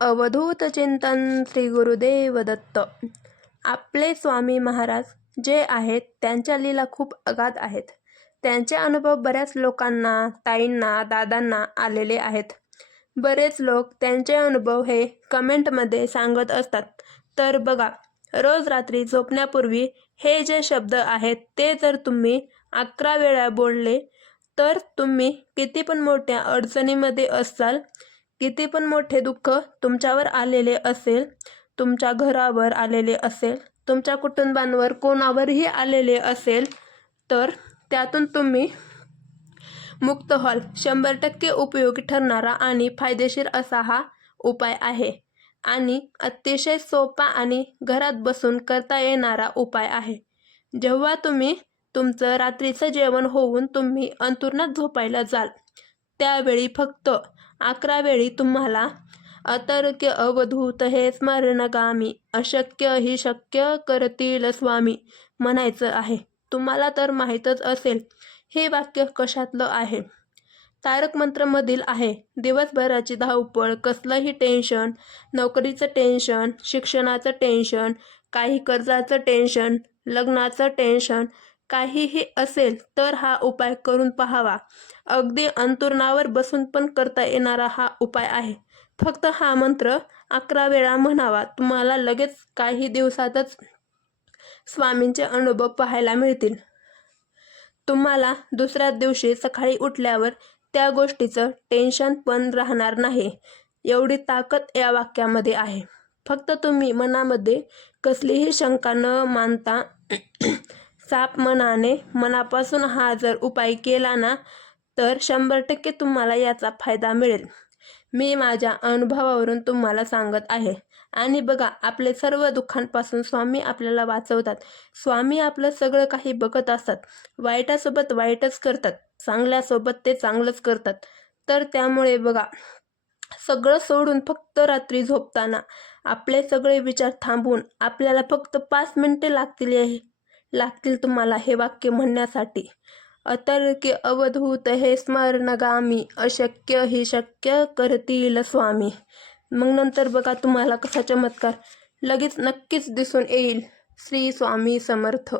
अवधूत चिंतन श्री गुरुदेव दत्त. आपले स्वामी महाराज जे आहेत त्यांच्या लीला खूप अगाध आहेत. त्यांचे अनुभव बऱ्याच लोकांना, ताईंना, दादांना आलेले आहेत. बरेच लोक त्यांचे अनुभव हे कमेंटमध्ये सांगत असतात. तर बघा, रोज रात्री झोपण्यापूर्वी हे जे शब्द आहेत ते जर तुम्ही 11 वेळा बोलले तर तुम्ही किती पण मोठ्या अडचणीमध्ये असाल, किती पण मोठे दुःख तुमच्यावर आलेले असेल, तुमच्या घरावर आलेले असेल, तुमच्या कुटुंबांवर कोणावरही आलेले असेल, तर त्यातून तुम्ही मुक्त व्हाल. 100% उपयोगी ठरणारा आणि फायदेशीर असा हा उपाय आहे आणि अतिशय सोपा आणि घरात बसून करता येणारा उपाय आहे. जेव्हा तुम्ही तुमचं रात्रीचं जेवण होऊन तुम्ही अंथरुणात झोपायला जाल त्यावेळी फक्त 11 वेळी तुम्हाला अतर्क्य अवधूत हे स्मरणगामी अशक्य ही शक्य करतील स्वामी म्हणायचं आहे. तुम्हाला तर माहीतच असेल हे वाक्य कशातलं आहे. तारक मंत्रमधील आहे. दिवसभराची धावपळ, कसलंही टेन्शन, नोकरीचं टेन्शन, शिक्षणाचं टेन्शन, काही कर्जाचं टेन्शन, लग्नाचं टेन्शन, काहीही असेल तर हा उपाय करून पाहावा. अगदी अंथरुणावर बसून पण करता येणारा हा उपाय आहे. फक्त हा मंत्र 11 वेळा म्हणावा. तुम्हाला लगेच काही दिवसातच स्वामींचे अनुभव पाहायला मिळतील. तुम्हाला दुसऱ्या दिवशी सकाळी उठल्यावर त्या गोष्टीचं टेन्शन पण राहणार नाही. एवढी ताकद या वाक्यामध्ये आहे. फक्त तुम्ही मनामध्ये कसलीही शंका न मानता साफ मनाने मनापासून हा जर उपाय केला ना तर 100% तुम्हाला याचा फायदा मिळेल. मी माझ्या अनुभवावरून तुम्हाला सांगत आहे. आणि बघा, आपले सर्व दुःखांपासून स्वामी आपल्याला वाचवतात. स्वामी आपलं सगळं काही बघत असतात. वाईटासोबत वाईटच करतात, चांगल्यासोबत ते चांगलंच करतात. तर त्यामुळे बघा, सगळं सोडून फक्त रात्री झोपताना आपले सगळे विचार थांबवून आपल्याला फक्त 5 मिनिटे लागतील तुम्हाला हे वाक्य म्हणण्यासाठी. अतर्क्य अवधूत हे स्मरणगामी अशक्य ही शक्य करतील स्वामी. मग नंतर बघा तुम्हाला कसा चमत्कार लगेच नक्कीच दिसून येईल. श्री स्वामी समर्थ.